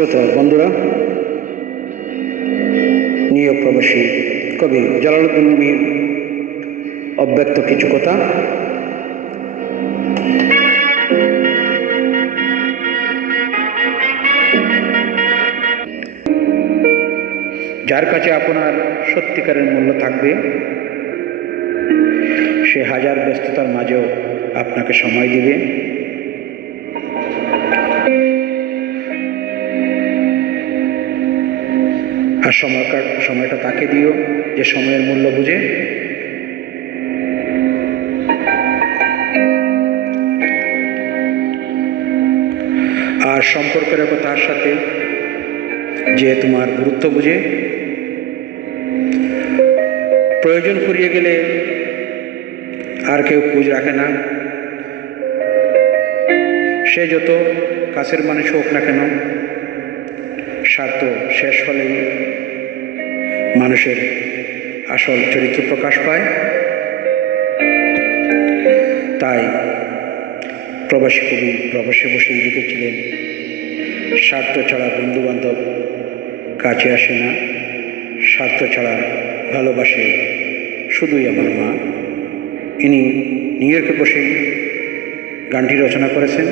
শ্রোতা বন্ধুরা, নিয়োগ প্রবাসী কবি জালালউদ্দিন রুমির অব্যক্ত কিছু কথা। যার কাছে আপনার সত্যিকারের মূল্য থাকবে, সে হাজার ব্যস্ততার মাঝেও আপনাকে সময় দিবে। আর সময়টা তাকে দিও যে সময়ের মূল্য বুঝে। আর সম্পর্ক রেখো তার সাথে যে তোমার গুরুত্ব বুঝে। প্রয়োজন ফুরিয়ে গেলে আর কেউ খোঁজ রাখে না, সে যত কাছের মানুষ হোক না কেন, স্বার্থ শেষ হলেই মানুষের আসল চরিত্র প্রকাশ পায়। তাই প্রবাসী কবি প্রবাসে বসেই লিখেছিলেন, স্বার্থ ছাড়া বন্ধু বান্ধব কাছে আসে না, স্বার্থ ছাড়া ভালোবাসে শুধুই আমার মা। ইনি নিউ ইয়র্কে বসেই গানটি রচনা করেছেন।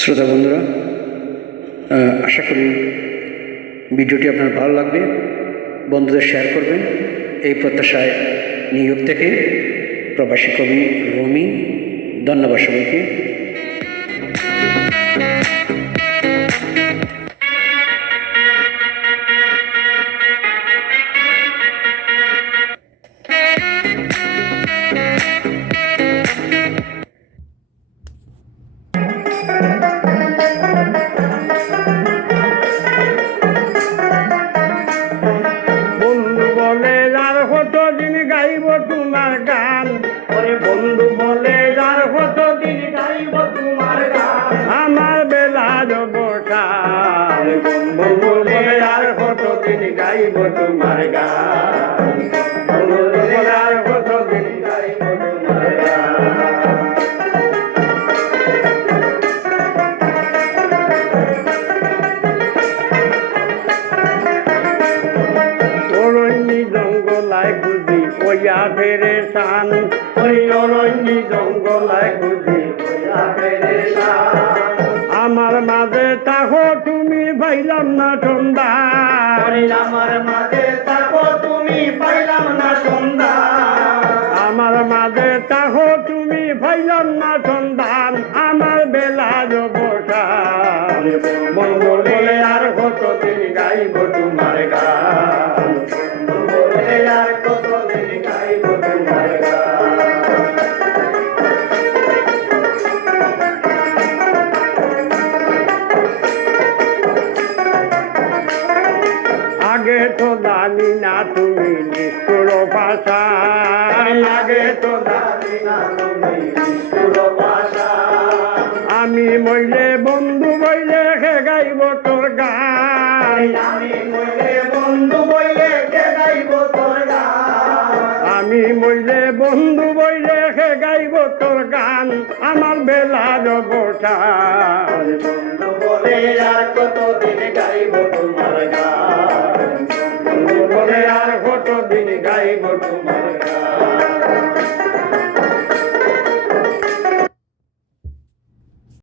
শ্রোতা বন্ধুরা, আশা করি ভিডিওটি আপনার ভালো লাগবে, বন্ধুদের শেয়ার করবেন এই প্রত্যাশায় নিউ ইয়র্ক থেকে প্রবাসী কবি রুমি। ধন্যবাদ সবাইকে। তোমার গান ওরে বন্ধু বলে যার কতদিন গাইব তোমার গান, আমার বেলা জবসান বন্ধু বলে আর কতদিন গাইব তোমার গান, বন্ধু বলে আর কতদিন গাইব তোমার গান। অরণ্যি জঙ্গলায় খুঁজি ওয়া ফেরে শান, ওই অরণ্যি জঙ্গলায় খুঁজি ওয়া ফেরে শান, আমার মাঝে তাহো তুমি পাইলাম না সন্ধ্যা, আমার মাঝে তাহো তুমি পাইলাম না সন্ধ্যা, আমার মাঝে তাহো তুমি পাইলাম না সন্ধান, আমার বেলা জবসান বন্ধু বলে আর কতদিন গাইব তোমার গান, বলে আর কতদিন গাইব। আমি মইলে বন্ধু বইলে কে গাইব তোর গান আমি মইলে বন্ধু বইলে কে গাইব তোর গান আমার বেলার বসান বন্ধু বলে আর কতদিন গাইব তোমার গান বন্ধু বলে আর কতদিন গাইব তোমার